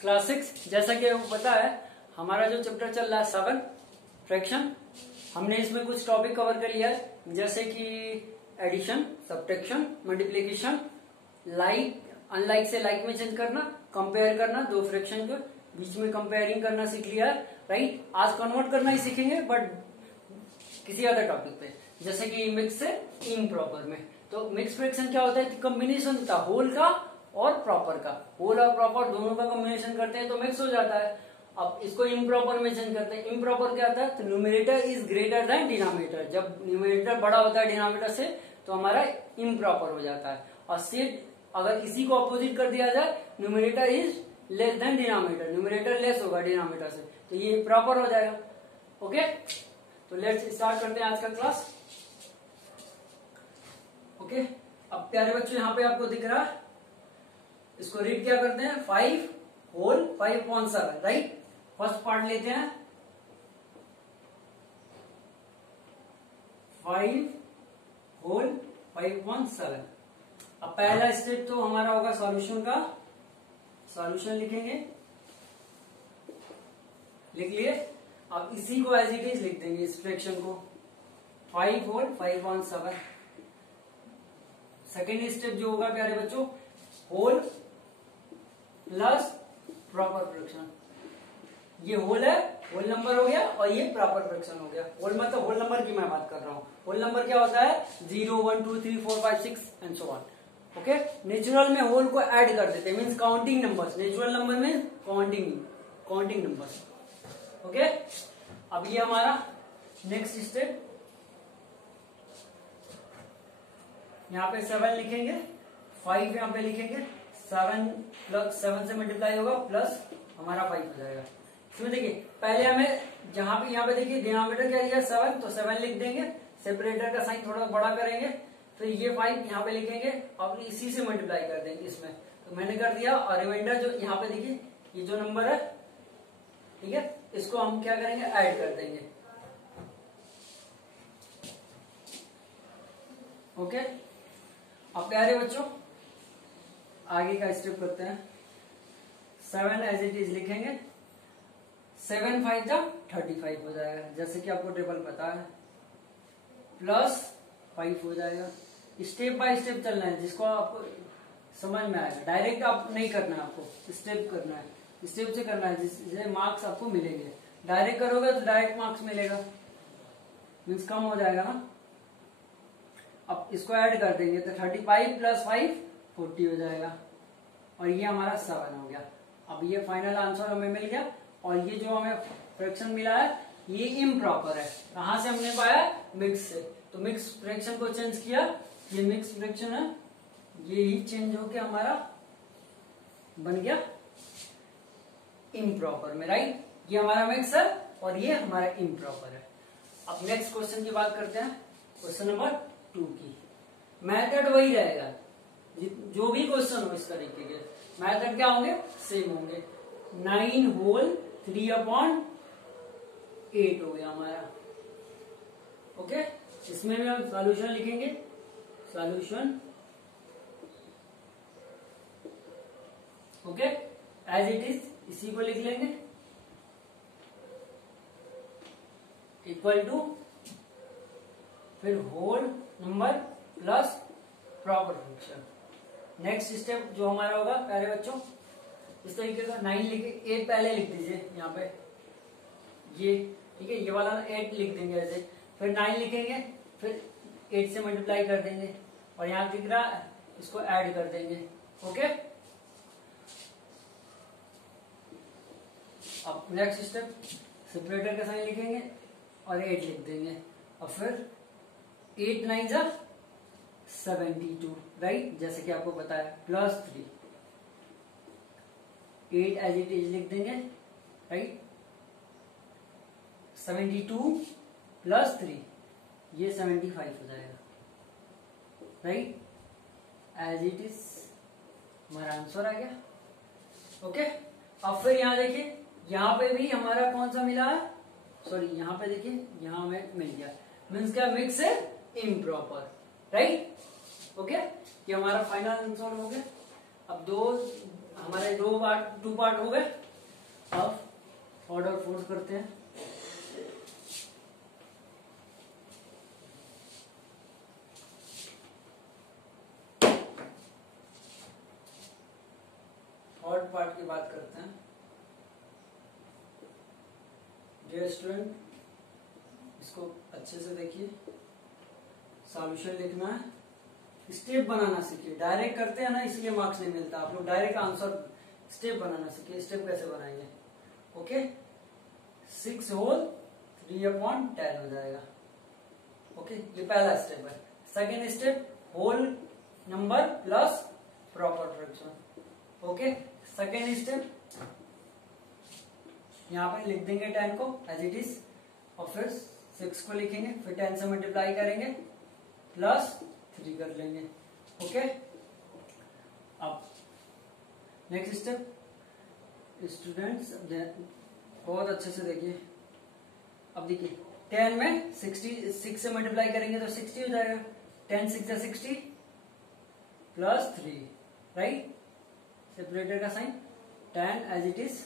Class 6। जैसा कि आपको पता है हमारा जो चैप्टर चल रहा है 7 फ्रैक्शन, हमने इसमें कुछ टॉपिक कवर कर लिया है, जैसे कि addition, subtraction, multiplication, like unlike से लाइक में चेंज करना, कंपेयर करना, दो फ्रैक्शन के बीच में कंपेयरिंग करना सीख लिया है, राइट। आज कन्वर्ट करना ही सीखेंगे बट किसी अदर टॉपिक पे, जैसे कि मिक्स से इम्प्रॉपर में। तो मिक्स फ्रैक्शन क्या होता है? कॉम्बिनेशन होता है होल का और प्रॉपर का। होल और प्रॉपर दोनों का कॉम्बिनेशन करते हैं तो मिक्स हो जाता है। अब इसको इम्प्रॉपर में चेंज करते हैं। इम्प्रॉपर क्या होता है? तो numerator is greater than denominator. जब न्यूमरेटर बड़ा होता है डिनोमिनेटर से तो हमारा इम्प्रॉपर हो जाता है। और सेट अगर इसी को अपोजिट कर दिया जाए, numerator is less than denominator, numerator less होगा डिनोमिनेटर से, तो ये प्रॉपर हो जाएगा। ओके, तो लेट्स स्टार्ट करते हैं आज का क्लास। ओके, अब प्यारे बच्चों यहाँ पे आपको दिख रहा है, इसको रीड क्या करते हैं? 5 होल 5/7, राइट। फर्स्ट पार्ट लेते हैं 5 होल 5/7। अब पहला स्टेप तो हमारा होगा सॉल्यूशन का। सॉल्यूशन लिखेंगे, लिख लिए। अब इसी को एज इट इज लिख देंगे, इस फ्रैक्शन को 5 होल 5/7। सेकेंड स्टेप जो होगा प्यारे बच्चों, होल प्लस प्रॉपर फ्रैक्शन। ये होल है, होल नंबर हो गया, और ये प्रॉपर फ्रैक्शन हो गया। होल मतलब होल नंबर की मैं बात कर रहा हूँ। होल नंबर क्या होता है? 0 1 2 3 4 5 6 and so on. Okay, natural में होल को ऐड कर देते हैं, means counting numbers. Natural number में काउंटिंग नंबर्स। ओके, अब ये हमारा नेक्स्ट स्टेप, यहाँ पे 7 लिखेंगे, 5 यहाँ पे लिखेंगे, 7 प्लस 7 से मल्टीप्लाई होगा प्लस हमारा 5 हो जाएगा। इसमें देखिए पहले हमें जहां पे यहाँ पे देखिए डिनोमिनेटर क्या दिया 7, तो 7 लिख देंगे, सेपरेटर का साइन थोड़ा बड़ा करेंगे, फिर ये 5 यहाँ पे लिखेंगे, अब इसी से मल्टीप्लाई कर देंगे इसमें। तो मैंने कर दिया, और रिमाइंडर जो यहाँ पे देखिए ये जो नंबर है, ठीक है, इसको हम क्या करेंगे? ऐड कर देंगे। ओके, अब प्यारे बच्चों आगे का स्टेप करते हैं। 7 एज इट इज लिखेंगे, 7 5 जा 35 हो जाएगा, जैसे कि आपको टेबल पता है, प्लस 5 हो जाएगा। स्टेप बाय स्टेप चलना है, जिसको आपको समझ में आएगा। डायरेक्ट आप नहीं करना है, आपको स्टेप करना है, स्टेप से करना है, जिससे मार्क्स आपको मिलेंगे। डायरेक्ट करोगे तो डायरेक्ट मार्क्स मिलेगा, मीन्स कम हो जाएगा ना। अब इसको ऐड कर देंगे तो 35 प्लस 5 40 हो जाएगा, और ये हमारा 7 हो गया। अब ये फाइनल आंसर हमें मिल गया, और ये जो हमें फ्रैक्शन मिला है ये इम्प्रॉपर है। कहां से हमने पाया? मिक्स से। तो मिक्स फ्रैक्शन को चेंज किया, ये मिक्स फ्रैक्शन है, ये ही चेंज होके हमारा बन गया इम्प्रॉपर में, राइट। ये हमारा मिक्स है और ये हमारा इम्प्रॉपर है। अब नेक्स्ट क्वेश्चन की बात करते हैं, क्वेश्चन नंबर 2 की। मेथड वही रहेगा, जो भी क्वेश्चन हो इस तरीके के मेथड क्या होंगे? सेम होंगे। 9 होल 3/8 हो गया हमारा। ओके, इसमें भी हम सॉल्यूशन लिखेंगे, solution. Okay, as it is इसी को लिख लेंगे, इक्वल टू फिर whole number plus proper fraction. Next step जो हमारा होगा प्यारे बच्चों, इस तरीके का 9 लिखे, 8 पहले लिख दीजिए यहाँ पे, ये ठीक है, ये वाला 8 लिख देंगे ऐसे, फिर 9 लिखेंगे, फिर 8 से मल्टीप्लाई कर देंगे, और यहाँ दिख रहा है इसको ऐड कर देंगे। ओके, अब नेक्स्ट स्टेप, सेपरेटर का साइन लिखेंगे और 8 लिख देंगे, और फिर 8 9 जा 72, राइट, जैसे कि आपको पता है, प्लस 3, 8 एज इट इज लिख देंगे, राइट। 72 प्लस 3 ये 75 हो जाएगा, राइट, एज इट इज हमारा आंसर आ गया। ओके, अब फिर यहाँ देखिए, यहाँ पे भी हमारा कौन सा मिला है? सॉरी, यहाँ पे देखिए, यहाँ हमें मिल गया, मीन्स क्या? मिक्स है इम्प्रॉपर, राइट। ओके, ये हमारा फाइनल आंसर हो गया। अब दो हमारे टू पार्ट हो गए। अब थर्ड और फोर्थ करते हैं। थर्ड पार्ट की बात करते हैं। डियर स्टूडेंट, इसको अच्छे से देखिए। सॉल्यूशन लिखना है, स्टेप बनाना सीखिए। डायरेक्ट करते हैं ना, इसलिए मार्क्स नहीं मिलता। आप लोग डायरेक्ट आंसर स्टेप बनाना सीखिए। स्टेप कैसे बनाएंगे? ओके, 6 होल 3/10 हो जाएगा। ओके, ये पहला स्टेप है। Second step, whole number plus proper fraction. Okay, second step यहाँ पे लिख देंगे 10 को एज इट इज, और फिर 6 को लिखेंगे, फिर 10 से मल्टीप्लाई करेंगे, प्लस 3 कर लेंगे। ओके, अब नेक्स्ट स्टेप स्टूडेंट्स बहुत अच्छे से देखिए। अब देखिए 10 में 6 से मल्टीप्लाई करेंगे तो 60 हो जाएगा। 10 6 या 60 प्लस 3, राइट। सेपरेटर का sign 10 as it is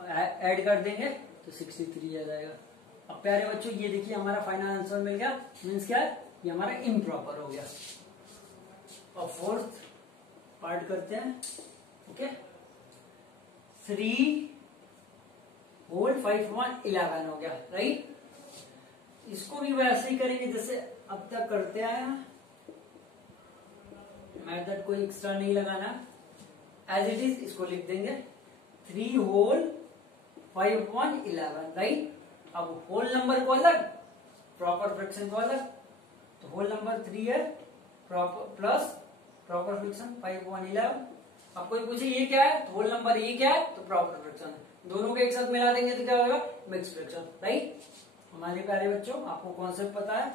add कर देंगे तो 63 आ जाएगा। अब प्यारे बच्चों ये देखिए हमारा फाइनल आंसर मिल गया। मीन्स क्या है? ये हमारा इम्प्रॉपर हो गया। और फोर्थ पार्ट करते हैं। ओके, 3 होल 5/11 हो गया, राइट। इसको भी वैसे ही करेंगे जैसे अब तक करते आए हैं। मेथड कोई एक्स्ट्रा नहीं लगाना, एज इट इज इसको लिख देंगे 3 होल 5/11, राइट। अब होल नंबर को अलग, प्रॉपर फ्रैक्शन को अलग। तो होल नंबर 3 है, प्लस प्रॉपर फ्रैक्शन 5/11। अब कोई पूछे ये क्या है, तो होल नंबर ये क्या है, तो प्रॉपर फ्रैक्शन। दोनों को एक साथ मिला देंगे तो क्या होगा? Mix fraction, right. हमारे प्यारे बच्चों, आपको कॉन्सेप्ट पता है।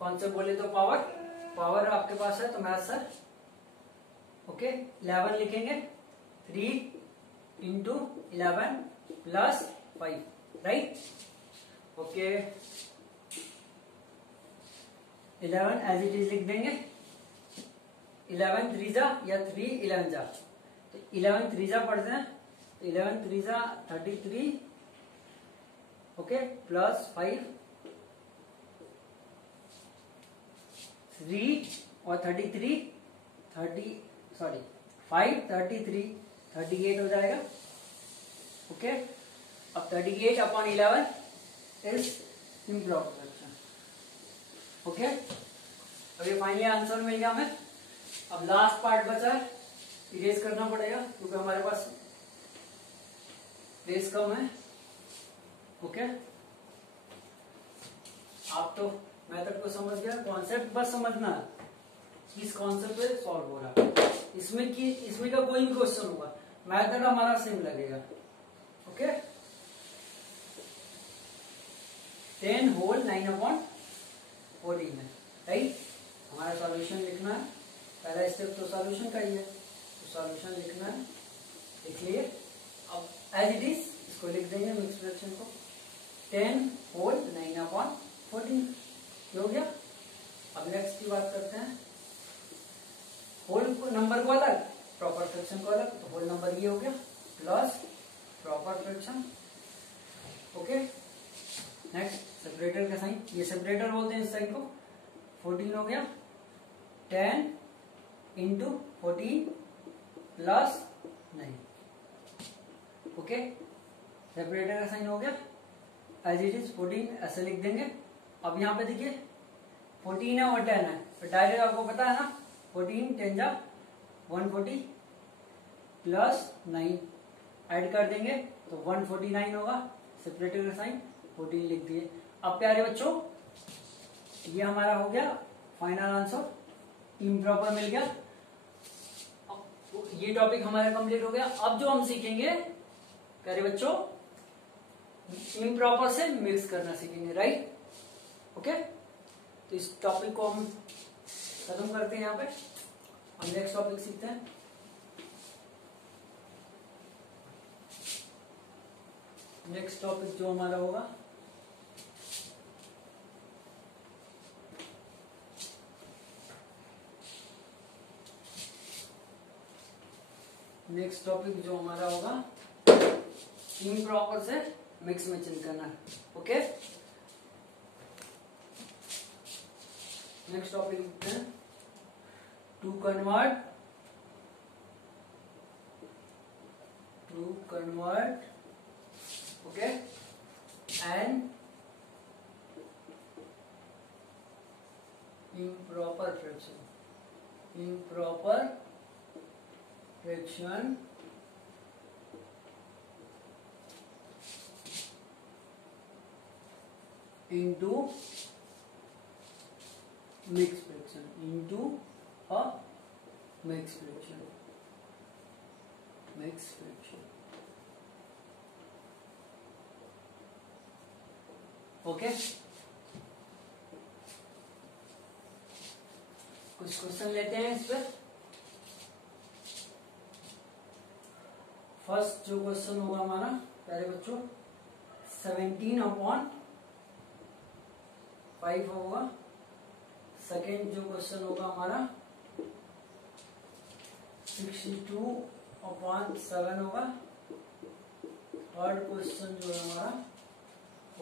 कॉन्सेप्ट बोले तो पावर आपके पास है तो मैथ्स है। ओके, 11 लिखेंगे, 3 into 11 plus 5, right. Okay, 11 as it is लिख देंगे। 11 3 जा या 3 11 जा, तो 11 3 जा पढ़ते हैं, तो 11 3 जा 33। ओके, प्लस 5 3 और 33 5 33 38 हो जाएगा। ओके, अब 38/11 इज इम्प्रॉपर फ्रैक्शन। ओके, अब ये फाइनली आंसर मिल गया हमें। अब लास्ट पार्ट बचा है, इरेज करना पड़ेगा क्योंकि हमारे पास स्पेस कम है। ओके, आप तो मेथड को समझ गया, कॉन्सेप्ट बस समझना है। इस कॉन्सेप्ट पे सॉल्व हो रहा है। इसमें का कोई भी क्वेश्चन होगा, मेथड हमारा सेम लगेगा। ओके, 10 होल 9/14 है, राइट। हमारा सॉल्यूशन लिखना है। पहला स्टेप तो सॉल्यूशन का ही है, तो सॉल्यूशन लिखना है, लिख लिए। अब एज इट इज इसको लिख देंगे मिक्स फ्रैक्शन को। 10 होल 9/14 हो गया। अब नेक्स्ट की बात करते हैं। होल नंबर को अलग, प्रॉपर फ्रैक्शन को अलग, तो होल नंबर ये हो गया plus proper fraction. Okay, next separator का साइन, ये सेपरेटर बोलते हैं इस साइन को। 14 हो गया, 10 इंटू 14 प्लस 9। ओके, सेपरेटर का साइन हो गया एज इट इज। 14 ऐसे लिख देंगे। अब यहाँ पे देखिए 14 है और 10 है, तो डायरेक्ट आपको पता है ना, 14 10 जा 140 प्लस 9 ऐड कर देंगे तो 149 होगा। सेपरेटर का साइन 14 लिख दिए। अब प्यारे बच्चों ये हमारा हो गया फाइनल आंसर, इम्प्रॉपर मिल गया। ये टॉपिक हमारा कंप्लीट हो गया। अब जो हम सीखेंगे प्यारे बच्चों, इम्प्रॉपर से मिक्स करना सीखेंगे, राइट। ओके, तो इस टॉपिक को हम खत्म करते हैं यहाँ पे। हम नेक्स्ट टॉपिक सीखते हैं। नेक्स्ट टॉपिक जो हमारा होगा नेक्स्ट टॉपिक जो हमारा होगा इम्प्रॉपर से मिक्स में चेंज करना। ओके, नेक्स्ट टॉपिक लिखते हैं to convert okay and improper fraction into mixed fraction okay. कुछ क्वेश्चन लेते हैं इस पर। फर्स्ट जो क्वेश्चन होगा हमारा प्यारे बच्चों 17/5 होगा। सेकेंड जो क्वेश्चन होगा हमारा 62/7 होगा। थर्ड क्वेश्चन जो है हमारा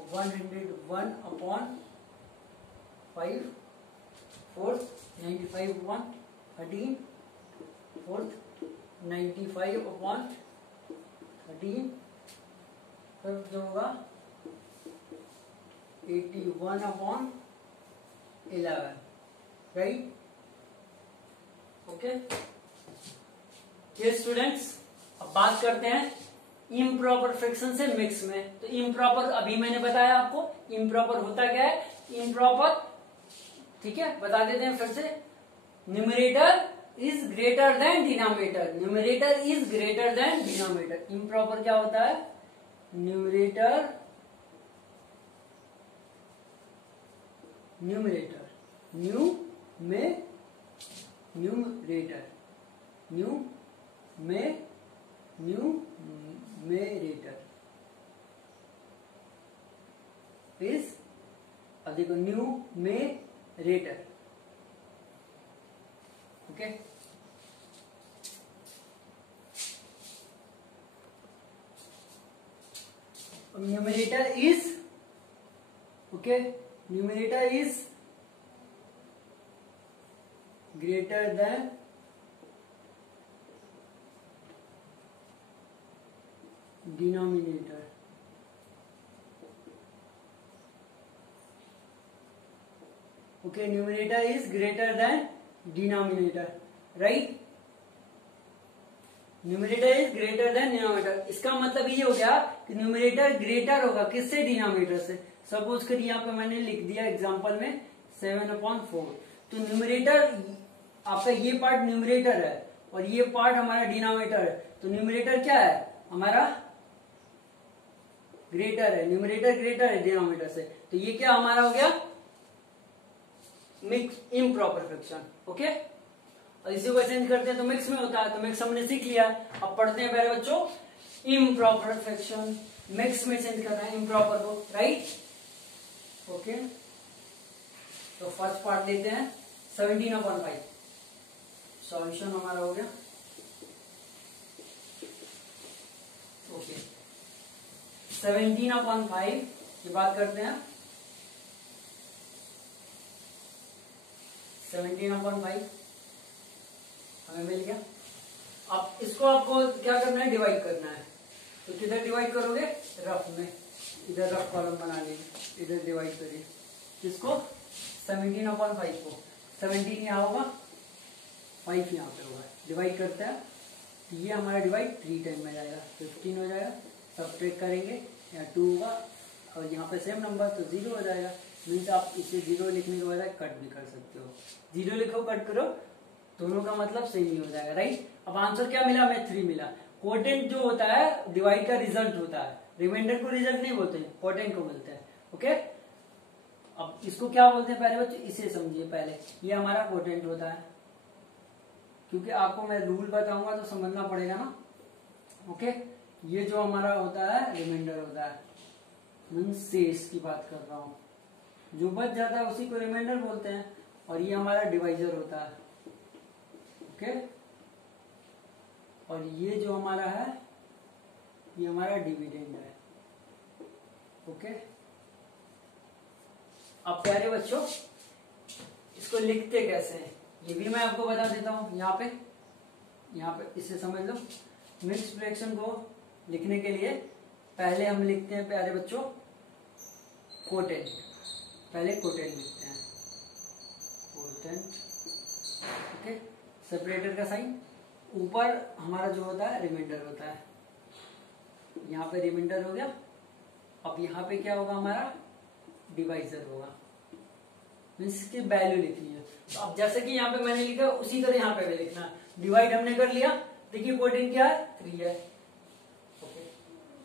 101/5। फोर्थ 95/13। फोर्थ 95/13। फिफ्थ जो होगा 81/11। Right, okay. ये स्टूडेंट्स अब बात करते हैं इम्प्रॉपर फ्रैक्शन से मिक्स में। तो इम्प्रॉपर अभी मैंने बताया आपको इम्प्रॉपर होता क्या है। इम्प्रॉपर, ठीक है, बता देते हैं फिर से। Numerator is greater than denominator. Numerator is greater than denominator. Improper क्या होता है? न्यूमरेटर इज, अब देखो numerator, okay. Numerator is, okay, numerator is greater than denominator. Okay, numerator is greater than denominator, right. Numerator is greater than denominator. इसका मतलब ये हो गया कि न्यूमरेटर ग्रेटर होगा किससे? डिनोमिनेटर से। सपोज करिए यहाँ पे मैंने लिख दिया एग्जांपल में 7/4। तो न्यूमरेटर आपका ये पार्ट न्यूमरेटर है और ये पार्ट हमारा डिनोमिनेटर है। तो न्यूमरेटर क्या है हमारा? ग्रेटर है। न्यूमरेटर ग्रेटर है डिनोमिनेटर से। तो ये क्या हमारा हो गया? Mix improper fraction, okay. और इसी को चेंज करते हैं तो मिक्स में होता है। तो मिक्स हमने सीख लिया। अब पढ़ते हैं पहले बच्चों इम्प्रॉपर फ्रैक्शन। मिक्स में चेंज करना है इम्प्रॉपर को, राइट, ओके। तो फर्स्ट पार्ट लेते हैं 17/5। सॉल्यूशन हमारा हो गया, ओके। 17/5 की बात करते हैं। 17/5 हमें मिल गया। अब इसको आपको क्या करना है? डिवाइड करना है। तो किधर डिवाइड करोगे? रफ में। इधर रफ कॉलम बना लेंगे, इधर डिवाइड करिए किसको? 17/5 को। 17 यहाँ होगा, 5 यहाँ पे होगा। डिवाइड करते हैं तो ये हमारा डिवाइड 3 टाइम में जाएगा, 15 हो जाएगा। सब्ट्रैक्ट करेंगे, यहाँ 2 होगा और यहाँ पे सेम नंबर तो 0 हो जाएगा। मीन्स आप इसे 0 लिखने के बजाय कट भी कर सकते हो। 0 लिखो, कट करो, दोनों का मतलब सेम ही हो जाएगा, राइट। अब आंसर क्या मिला? हमें 3 मिला। कोटेंट जो होता है डिवाइड का रिजल्ट होता है। रिमाइंडर को रिजल्ट नहीं बोलते, कोटेंट को बोलते हैं, ओके। अब इसको क्या बोलते हैं पहले बच्चों? इसे समझिए पहले। ये हमारा कोटेंट होता है, क्योंकि आपको मैं रूल बताऊंगा तो समझना पड़ेगा ना, ओके। ये जो हमारा होता है रिमाइंडर होता है, मीन्स शेष की बात कर रहा हूं। जो बच जाता है उसी को रिमाइंडर बोलते हैं। और ये हमारा डिवाइजर होता है, ओके। और ये जो हमारा है ये हमारा डिविडेंड है। ओके, अब प्यारे बच्चों इसको लिखते कैसे हैं ये भी मैं आपको बता देता हूं। यहाँ पे इसे समझ लो। मिक्स फ्रैक्शन को लिखने के लिए पहले हम लिखते हैं प्यारे बच्चों कोटेंट। पहले कोटेंट लिखते हैं, कोटेंट। ओके, सेपरेटर का साइन, ऊपर हमारा जो होता है रिमाइंडर होता है। यहाँ पे रिमाइंडर हो गया। अब यहाँ पे क्या होगा हमारा डिवाइजर होगा, मीन्स इसकी वैल्यू लिखनी है। तो अब जैसे कि यहाँ पे मैंने लिखा उसी तरह यहाँ पे भी लिखना है। डिवाइड हमने कर लिया, देखिए कोटेंट क्या है 3 है। ओके,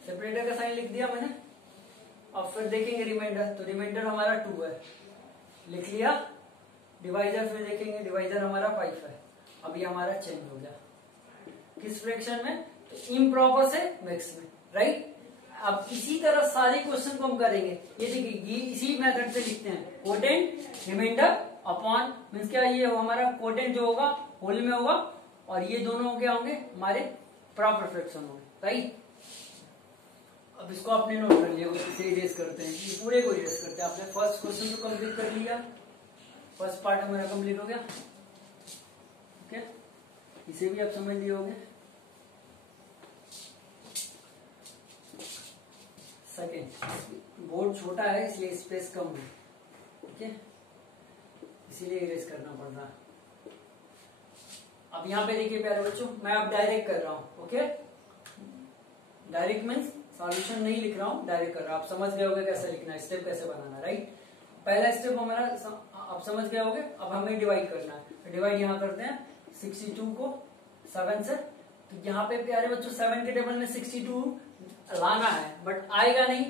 सेपरेटर का साइन लिख दिया मैंने। अब फिर देखेंगे रिमाइंडर, तो रिमाइंडर हमारा 2 है, लिख लिया। डिवाइजर फिर देखेंगे, डिवाइजर हमारा 5 है। अभी हमारा चेंज हो गया किस फ्रैक्शन में, तो इम्प्रॉपर से मिक्स में, राइट। अब इसी तरह सारे क्वेश्चन को हम करेंगे। ये देखिए इसी मेथड से लिखते हैं, कोटेंट रिमाइंडर अपॉन, मीन्स क्या ये हमारा कोटेंट जो होगा होल में होगा और ये दोनों क्या होंगे हमारे प्रॉपर फ्रैक्शन होंगे, राइट। अब इसको आपने नोट कर लिया, इसे इरेज करते हैं, ये पूरे को इरेज करते हैं। आपने फर्स्ट क्वेश्चन तो कंप्लीट कर लिया, फर्स्ट पार्ट हमारा कंप्लीट हो गया। ओके, इसे भी आप समझ लिए होंगे। सेकेंड, बोर्ड छोटा है इसलिए स्पेस कम है, ओके, इसीलिए इरेज करना पड़ रहा है। अब यहाँ पे देखिए प्यारे बच्चों, मैं अब डायरेक्ट कर रहा हूँ। ओके, डायरेक्ट मीन्स सॉल्यूशन नहीं लिख रहा हूँ, डायरेक्ट कर रहा हूँ। आप समझ गए होंगे कैसे लिखना है, स्टेप कैसे बनाना, राइट। पहला स्टेप हमारा आप समझ गए होंगे। अब हमें डिवाइड करना है, डिवाइड यहाँ करते हैं 62 को 7 से। तो यहाँ पे प्यारे बच्चों 7 के टेबल में 62 लाना है, बट आएगा नहीं,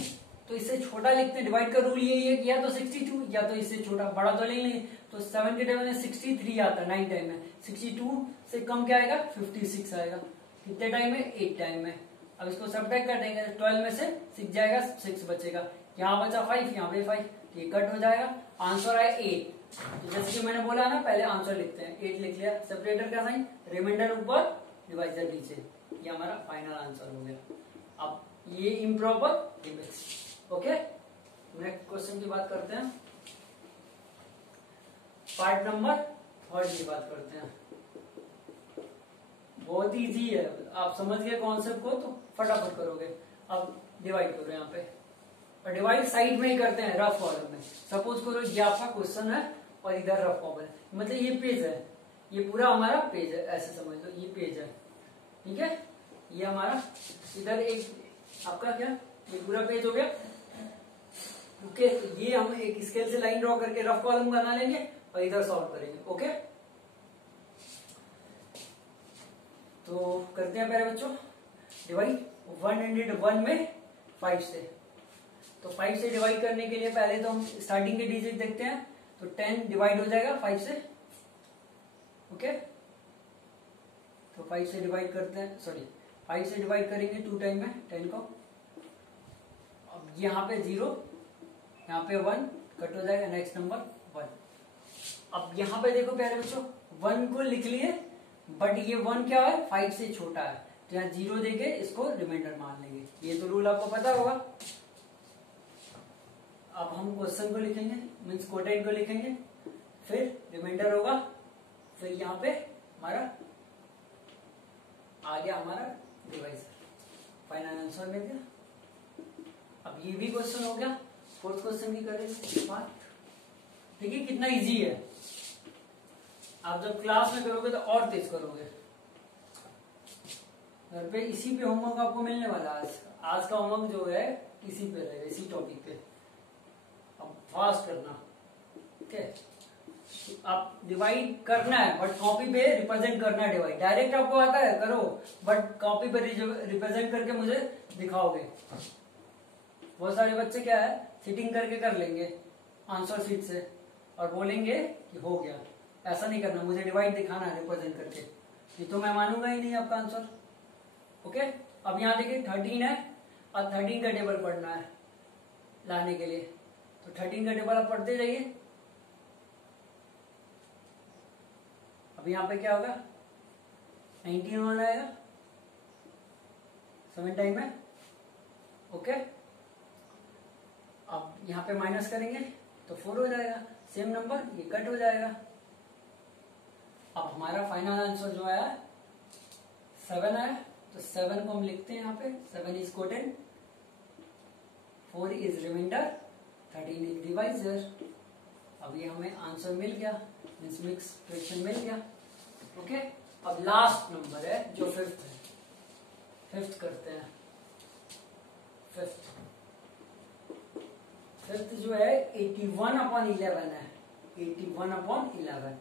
तो इससे छोटा लिखते हैं। डिवाइड का रूल यही है कि या तो 62 या तो इससे छोटा, बड़ा तो नहीं। तो 7 के टेबल में 63 आता है 9 टाइम में, 62 से कम क्या आएगा 56 आएगा। कितने टाइम में 8 टाइम में। अब इसको सब्ट्रैक्ट कर देंगे, 12 में से 6 जाएगा, 6 बचेगा। यहाँ बचा 5, यहाँ पे 5, ये कट हो जाएगा। आंसर आया 8। तो जैसे कि मैंने बोला ना, पहले आंसर लिखते हैं, 8 लिख लिया, सेपरेटर का साइन, रिमाइंडर ऊपर, डिवाइजर नीचे, ये हमारा फाइनल आंसर हो गया। अब ये improper limits. Okay, next question की बात करते हैं, पार्ट नंबर 3 की बात करते हैं। बहुत इजी है, आप समझ गए कॉन्सेप्ट को तो फटाफट करोगे। अब डिवाइड करो यहाँ पे, और डिवाइड साइड में ही करते हैं, रफ कॉलम में। सपोज करो ये आपका क्वेश्चन है और इधर रफ कॉलम है, मतलब ये पेज है, ये पूरा हमारा पेज है, ऐसे समझ लो ये पेज है, ठीक है। ये हमारा इधर एक आपका क्या, ये पूरा पेज हो गया। ओके, ये हम एक स्केल से लाइन ड्रॉ करके रफ कॉलम बना लेंगे और इधर सॉल्व करेंगे। ओके, तो करते हैं पहले बच्चों डिवाइड 101 में 5 से। तो 5 से डिवाइड करने के लिए पहले तो हम स्टार्टिंग के डिजिट देखते हैं। तो 10 डिवाइड हो जाएगा 5 से। ओके, तो 5 से डिवाइड करते हैं, सॉरी 5 से डिवाइड करेंगे 2 टाइम में 10 को। अब यहाँ पे 0, यहाँ पे 1 कट हो जाएगा, नेक्स्ट नंबर 1। अब यहाँ पे देखो प्यारे बच्चों, 1 को लिख लिए, बट ये 1 क्या है 5 से छोटा है, तो यहाँ 0 देके इसको रिमाइंडर मान लेंगे। ये तो रूल आपको पता होगा। अब हम क्वेश्चन को लिखेंगे, मीन्स कोटेंट को लिखेंगे, फिर रिमाइंडर होगा, फिर यहाँ पे हमारा आ गया हमारा डिवाइजर, फाइनल आंसर मिल गया। अब ये भी क्वेश्चन हो गया। फोर्थ क्वेश्चन की करेंगे बात। देखिए कितना इजी है, आप जब क्लास में करोगे तो और तेज करोगे। घर पे इसी पे होमवर्क आपको मिलने वाला है। आज का होमवर्क जो है इसी पे रहेगा, इसी टॉपिक पे। अब फास्ट करना, ओके। आप डिवाइड करना है, बट कॉपी पे रिप्रेजेंट करना है डिवाइड। डायरेक्ट आपको आता है करो, बट कॉपी पे रिप्रेजेंट करके मुझे दिखाओगे। बहुत सारे बच्चे क्या है सिटिंग करके कर लेंगे आंसर शीट से और बोलेंगे कि हो गया। ऐसा नहीं करना, मुझे डिवाइड दिखाना है रिप्रेजेंट करके, ये तो मैं मानूंगा ही नहीं आपका आंसर। ओके, अब यहाँ देखिए 13 है और 13 का टेबल पढ़ना है लाने के लिए। तो 13 का टेबल आप पढ़ते जाइए। अब यहाँ पे क्या होगा 19 आएगा, 7 टाइम है। ओके, अब यहाँ पे माइनस करेंगे तो 4 हो जाएगा, सेम नंबर ये कट हो जाएगा। अब हमारा फाइनल आंसर जो आया 7 आया, तो 7 को हम लिखते हैं यहाँ पे, 7 is quotient, 4 is remainder, 13 is divisor. अब ये हमें आंसर मिल गया, मींस मिक्स फ्रैक्शन मिल गया। ओके, अब लास्ट नंबर है जो 5th है, 5th करते हैं। 5th जो है 81/11 है, 81/11।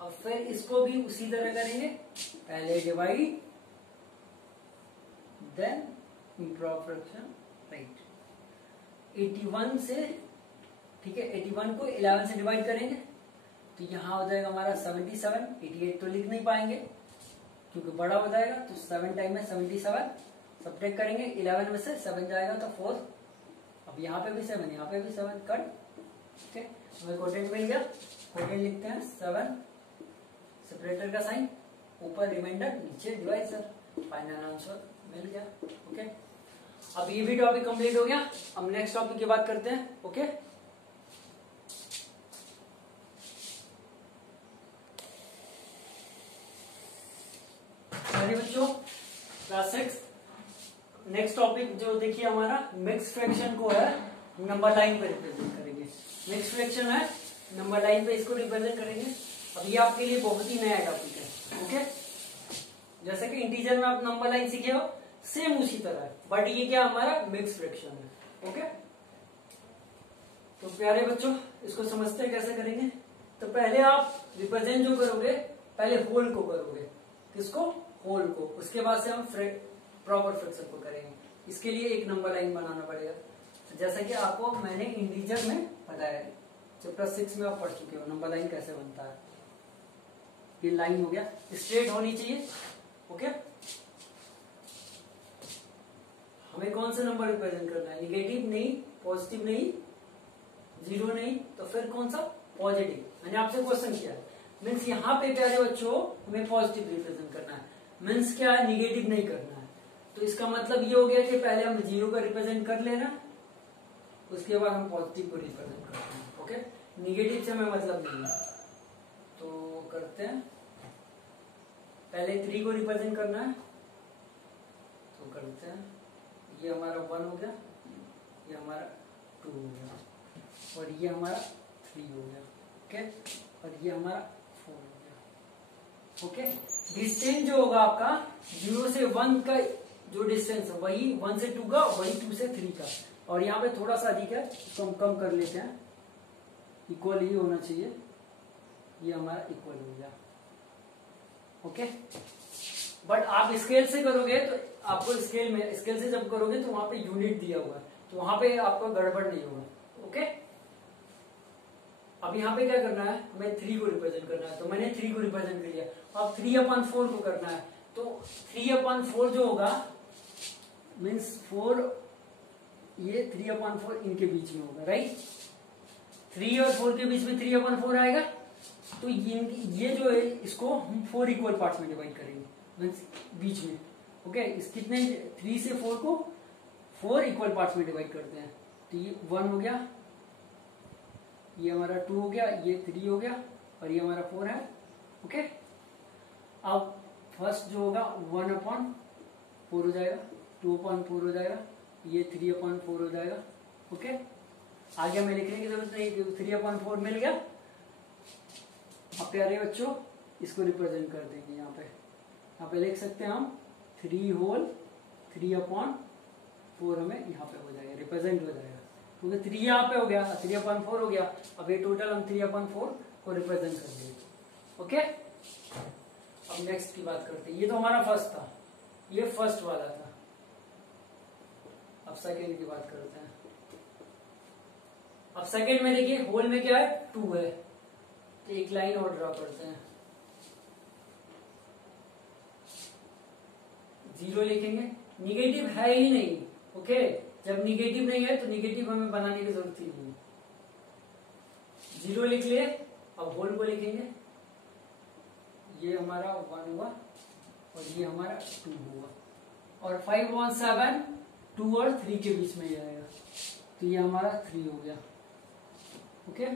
अब फिर इसको भी उसी तरह करेंगे, पहले divide then improper fraction, right. 81 से, ठीक है, 81 को 11 से डिवाइड करेंगे तो यहां हो जाएगा हमारा 77। 88 तो लिख नहीं पाएंगे क्योंकि बड़ा हो जाएगा, तो 7 टाइम में 77, सब्ट्रैक्ट करेंगे 11 में से 7 जाएगा तो 4। अब यहाँ पे भी 7, यहाँ पे भी 7, कट। ठीक है, हमें कोटेंट मिल गया, कोटेंट लिखते हैं 7, सेपरेटर का साइन, ऊपर रिमाइंडर, नीचे डिवाइजर, फाइनल आंसर मिल गया। ओके, अब ये भी टॉपिक कंप्लीट हो गया। अब नेक्स्ट टॉपिक की बात करते हैं। ओके, बच्चों क्लास 6 नेक्स्ट टॉपिक जो देखिए हमारा मिक्स फ्रैक्शन को है नंबर लाइन पे रिप्रेजेंट करेंगे। मिक्स फ्रैक्शन है नंबर लाइन पे, इसको रिप्रेजेंट करेंगे। अब ये आपके लिए बहुत ही नया टॉपिक है। ओके, जैसे कि इंटीजर में आप नंबर लाइन सीखे हो, सेम उसी तरह है, बट ये क्या हमारा मिक्स फ्रैक्शन है। ओके, तो प्यारे बच्चों इसको समझते हैं कैसे करेंगे। तो पहले आप रिप्रेजेंट जो करोगे, पहले होल को करोगे, किसको, होल को, उसके बाद से हम प्रॉपर फ्रैक्शन को करेंगे। इसके लिए एक नंबर लाइन बनाना पड़ेगा, जैसा कि आपको मैंने इंटीजर में बताया है, चैप्टर 6 में आप पढ़ चुके हो नंबर लाइन कैसे बनता है। ये लाइन हो गया, स्ट्रेट होनी चाहिए। ओके, हमें कौन सा नंबर रिप्रेजेंट करना है, निगेटिव नहीं, पॉजिटिव नहीं, जीरो नहीं, तो फिर कौन सा, पॉजिटिव। मैंने आपसे क्वेश्चन किया, मीन्स यहाँ पे प्यारे बच्चों हमें पॉजिटिव रिप्रेजेंट करना है, मीन्स क्या है, निगेटिव नहीं करना है। तो इसका मतलब ये हो गया कि पहले हम जीरो का रिप्रेजेंट कर लेना, उसके बाद हम पॉजिटिव को रिप्रेजेंट करते हैं। ओके, निगेटिव से हमें मतलब नहीं है, तो करते हैं। पहले 3 को रिप्रेजेंट करना है, तो करते हैं। ये हमारा 1 हो गया, ये हमारा 2 हो गया, और ये हमारा 3 हो गया। ओके, और ये हमारा 4 हो गया। ओके, डिस्टेंस जो होगा आपका 0 से 1 का जो डिस्टेंस है वही 1 से 2 का, वही 2 से 3 का, और यहाँ पे थोड़ा सा अधिक है तो हम कम कर लेते हैं, इक्वल ही होना चाहिए। ये हमारा इक्वल हो गया। ओके, बट आप स्केल से करोगे तो आपको स्केल से जब करोगे तो वहां पे यूनिट दिया हुआ है, तो वहां पे आपको गड़बड़ नहीं होगा। ओके, अब यहाँ पे क्या करना है, हमें 3 को रिप्रेजेंट करना है, तो मैंने 3 को रिप्रेजेंट कर लिया। अब 3/4 को करना है, तो 3/4 जो होगा मीन्स 4, ये 3/4 इनके बीच में होगा, राइट। 3 और 4 के बीच में 3/4 आएगा, तो ये जो है इसको हम 4 इक्वल पार्ट्स में डिवाइड करेंगे, मीन्स बीच में। ओके, इस कितने 3 से 4 को 4 इक्वल पार्ट्स में डिवाइड करते हैं, तो ये 1 हो गया, ये हमारा 2 हो गया, ये 3 हो गया, और ये हमारा 4 है। ओके, अब फर्स्ट जो होगा 1/4 हो जाएगा, 2/4 हो जाएगा, ये 3/4 हो जाएगा। ओके, आगे हमें लिखने की जरूरत नहीं, 3/4 मिल गया। अब प्यारे बच्चों इसको रिप्रेजेंट कर देंगे, यहाँ पे लिख सकते हैं हम 3 होल 3/4 हमें यहाँ पे हो जाएगा, रिप्रेजेंट हो जाएगा, क्योंकि 3 यहाँ पे हो गया, 3/4 हो गया। अब ये टोटल हम 3/4 को रिप्रेजेंट कर देंगे। ओके, अब नेक्स्ट की बात करते हैं। ये तो हमारा फर्स्ट था, ये फर्स्ट वाला था। अब सेकेंड की बात करते हैं। अब सेकेंड में देखिए होल में क्या है, 2 है, तो एक लाइन और ड्रॉ करते हैं, 0 लिखेंगे, निगेटिव है ही नहीं। ओके, जब निगेटिव नहीं है तो निगेटिव हमें बनाने की जरूरत ही नहीं है, 0 लिख लिए। अब होल को लिखेंगे, ये हमारा 1 हुआ और ये हमारा 2 हुआ, और 5/7 2 और 3 के बीच में जाएगा, तो ये हमारा 3 हो गया। ओके,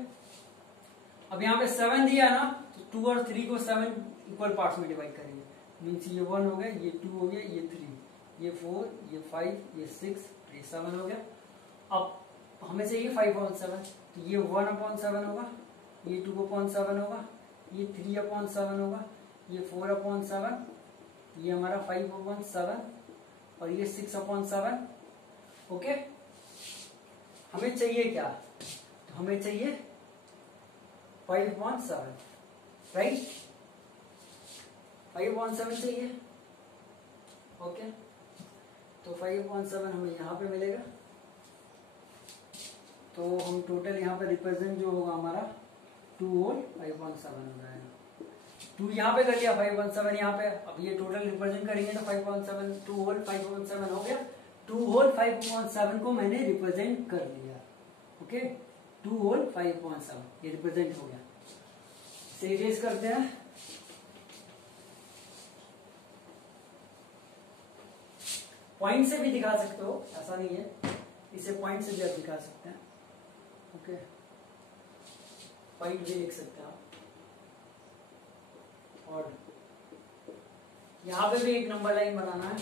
अब यहाँ पे 7 दिया ना, तो 2 और 3 को 7 इक्वल पार्ट्स में डिवाइड करेंगे। मीन्स ये 1 हो गया, ये 2 हो गया, ये 3, ये 4, ये 5, ये 6, ये 7 हो गया। अब हमें चाहिए 5/7, तो ये 1/7 होगा, ये 2/7 होगा, ये 3/7 होगा, ये 4/7, ये हमारा 5/7 और ये 6/7। ओके, हमें चाहिए क्या? तो हमें चाहिए 5/7, राइट? 5/7 चाहिए। ओके, तो 5/7 हमें यहाँ पे मिलेगा। तो हम टोटल यहाँ पे रिप्रेजेंट जो होगा हमारा 2 होल 5/7 हो जाएगा। 2 यहाँ पे कर लिया, 5/7 यहाँ पे। अब ये टोटल रिप्रेजेंट करेंगे तो 5/7 2 होल 5/7 हो गया। 2 होल 5/7 को मैंने रिप्रेजेंट कर लिया। ओके, 2 होल 5/7 ये रिप्रेजेंट हो गया। इसे इरेज करते हैं। पॉइंट से भी दिखा सकते हो, ऐसा नहीं है, इसे पॉइंट से भी आप दिखा सकते हैं। ओके, पॉइंट भी लिख सकते हैं आप। और यहां पे भी एक नंबर लाइन बनाना है,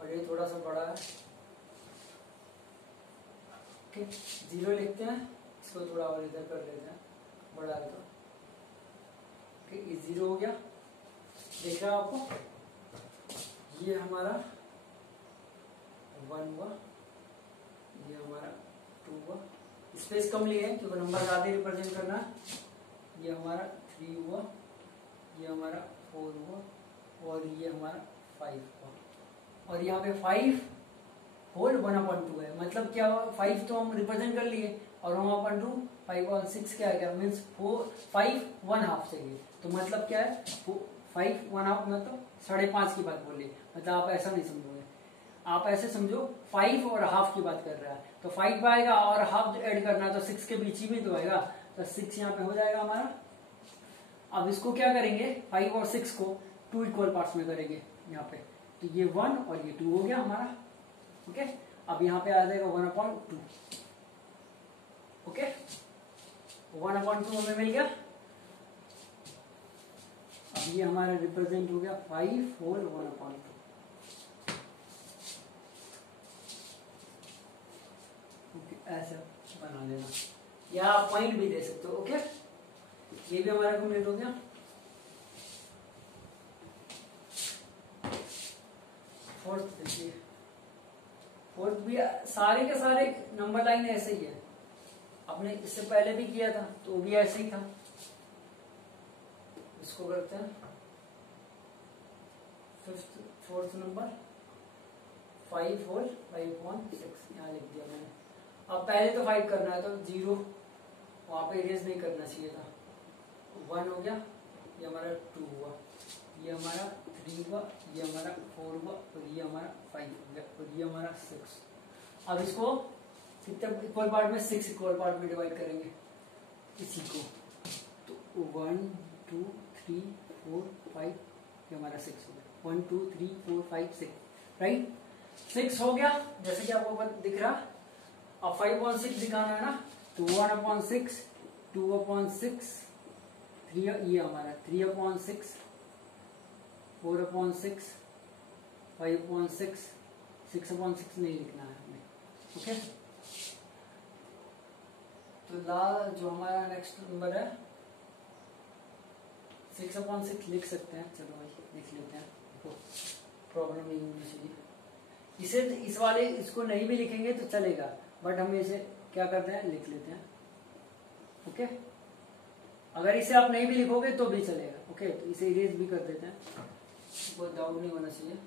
और ये थोड़ा सा बड़ा है। ओके, 0 लिखते हैं, इसको थोड़ा और इधर कर लेते हैं, बड़ा है तो। ओके, ये 0 हो गया, देख रहे हो आपको? ये हमारा 1 हुआ, ये हमारा 2 हुआ। स्पेस कम लिए हैं क्योंकि नंबर ज्यादा रिप्रेजेंट करना है। ये हमारा 3 हुआ, ये हमारा 4 हुआ, और ये हमारा 5 हुआ। और यहाँ पे 5 होल 1/2 है। मतलब क्या हुआ? 5 तो हम रिप्रेजेंट कर लिए, और 1/2 5/6 क्या है? मीन्स 5 1/2 चाहिए। तो मतलब क्या है? 5 1/2 मतलब 5.5 की बात बोलिए। मतलब आप ऐसा नहीं समझोगे, आप ऐसे समझो 5 और हाफ की बात कर रहा है, तो 5 आएगा और हाफ ऐड करना है, तो 6 के बीच ही में तो आएगा, तो 6 यहाँ पे हो जाएगा हमारा। अब इसको क्या करेंगे? 5 और 6 को 2 इक्वल पार्ट्स में करेंगे यहाँ पे, तो ये 1 और ये 2 हो गया हमारा। ओके, अब यहाँ पे आ जाएगा 1/2। ओके, 1/2 हमें मिल गया। अब ये हमारा रिप्रेजेंट हो गया 5 होल 1/2। ऐसा बना लेना, या आप पॉइंट भी दे सकते हो। ओके, ये भी हमारा कंप्लीट हो गया। फोर्थ देखिए, फोर्थ भी सारे के सारे नंबर लाइन ऐसे ही है। आपने इससे पहले भी किया था तो वो भी ऐसे ही था। इसको करते हैं फोर्थ नंबर 5 होल 5/6 यहाँ लिख दिया मैंने। अब पहले तो 5 करना है, तो 0 वहां पे इरेज नहीं करना चाहिए था। 1 हो गया, ये हमारा 2 हुआ, ये हमारा 3 हुआ, ये हमारा 4 हुआ, और ये हमारा 5 हो गया, और ये हमारा 6। अब इसको कितने इक्वल पार्ट में? 6 इक्वल पार्ट में डिवाइड करेंगे इसी को। तो 1 2 3 4 5, ये हमारा 6 हो गया। 1 2 3 4 5 6, राइट? 6 हो गया, जैसे कि आपको दिख रहा। अब 5/6 दिखाना है ना, तो 1/6 2/6 3, ये हमारा 3/6 4/6 5/6 6/6 नहीं लिखना है हमें। ओके, तो जो हमारा नेक्स्ट नंबर है 6/6 लिख सकते हैं। चलो भाई लिख लेते हैं, प्रॉब्लम नहीं होनी चाहिए। इसे इस वाले इसको नहीं भी लिखेंगे तो चलेगा, बट हम इसे क्या करते हैं? लिख लेते हैं। ओके, अगर इसे आप नहीं भी लिखोगे तो भी चलेगा। ओके, तो इसे इरेज भी कर देते हैं, कोई डाउट नहीं होना चाहिए।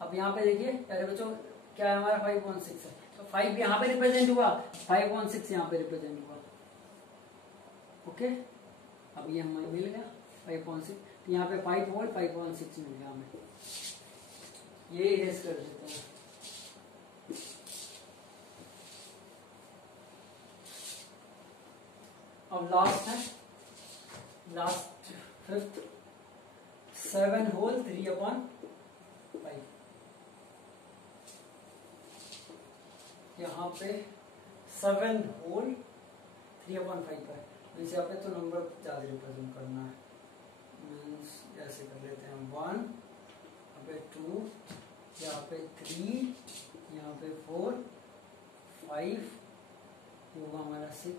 अब यहाँ पे देखिए प्यारे बच्चों, क्या है हमारा 5/6 है, तो 5 यहाँ पे रिप्रेजेंट हुआ, 5/6 यहाँ पे रिप्रेजेंट हुआ। ओके, अब ये हमें मिल गया 5/6, तो यहाँ पे 5 होल 5/6 मिल गया हमें। ये इरेज कर देते हैं। अब लास्ट है, लास्ट 5th 7 होल 3/5। यहाँ पे 7 होल 3/5 है, मीन्स यहाँ पे तो नंबर ज्यादा रिप्रेजेंट करना है, मीन्स ऐसे कर लेते हैं 1, यहाँ पे 2, यहाँ पे 3, यहाँ पे 4, 5, होगा हमारा 6,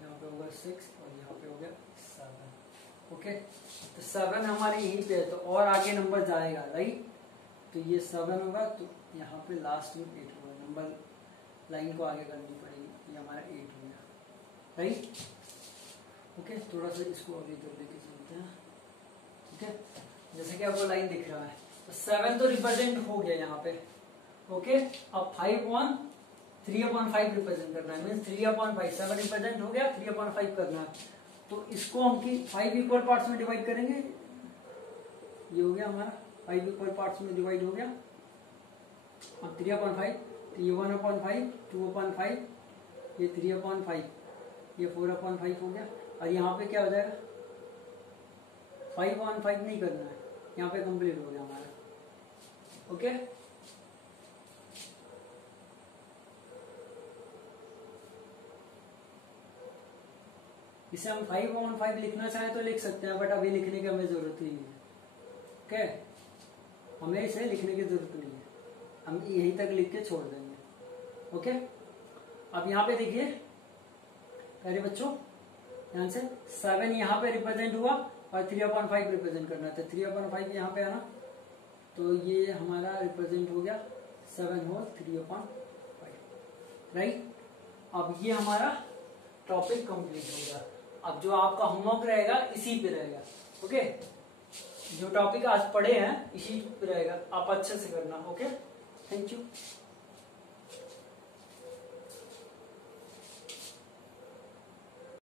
यहाँ पे होगा 6 और यहाँ पे हो गया 7। ओके, तो 7 हमारे यहीं पे है, तो और आगे नंबर जाएगा, राइट। तो ये 7 होगा, तो यहाँ पे लास्ट में 8 होगा, नंबर लाइन को आगे करनी पड़ेगी, ये हमारा 8 हो गया, राइट। ओके, थोड़ा सा इसको अभी इधर लेके चलते हैं। ठीक है, जैसे कि आपको लाइन दिख रहा है, तो 7 तो रिप्रेजेंट हो गया यहाँ पे। ओके, अब 3/5 रिप्रेजेंट करना है, मीन्स 3/5, 7 रिप्रेजेंट हो गया, 3/5 करना है। तो इसको हम 5 इक्वल पार्ट्स में डिवाइड करेंगे, ये हो गया हमारा 5 इक्वल पार्ट्स में डिवाइड हो गया। अब 3/5, तो ये 1/5, 2/5, ये 3/5, ये 4/5 हो गया। और यहाँ पे क्या हो जाएगा, 5/5 नहीं करना है, यहाँ पे कंप्लीट हो गया हमारा। ओके, इसे हम 5/5 लिखना चाहें तो लिख सकते हैं, बट अभी लिखने की हमें जरूरत ही नहीं है। ओके, हमें इसे लिखने की जरूरत नहीं है, हम यहीं तक लिख के छोड़ देंगे। ओके, अब यहाँ पे देखिए प्यारे बच्चों, ध्यान से 7 यहाँ पे रिप्रेजेंट हुआ और 3/5 रिप्रेजेंट करना था, 3/5 यहाँ पे आना, तो ये हमारा रिप्रेजेंट हो गया 7 होल 3/5, राइट। अब ये हमारा टॉपिक कंप्लीट हो गया। अब जो आपका होमवर्क रहेगा इसी पे रहेगा। ओके, जो टॉपिक आज पढ़े हैं इसी पे रहेगा, आप अच्छे से करना। Okay, thank you.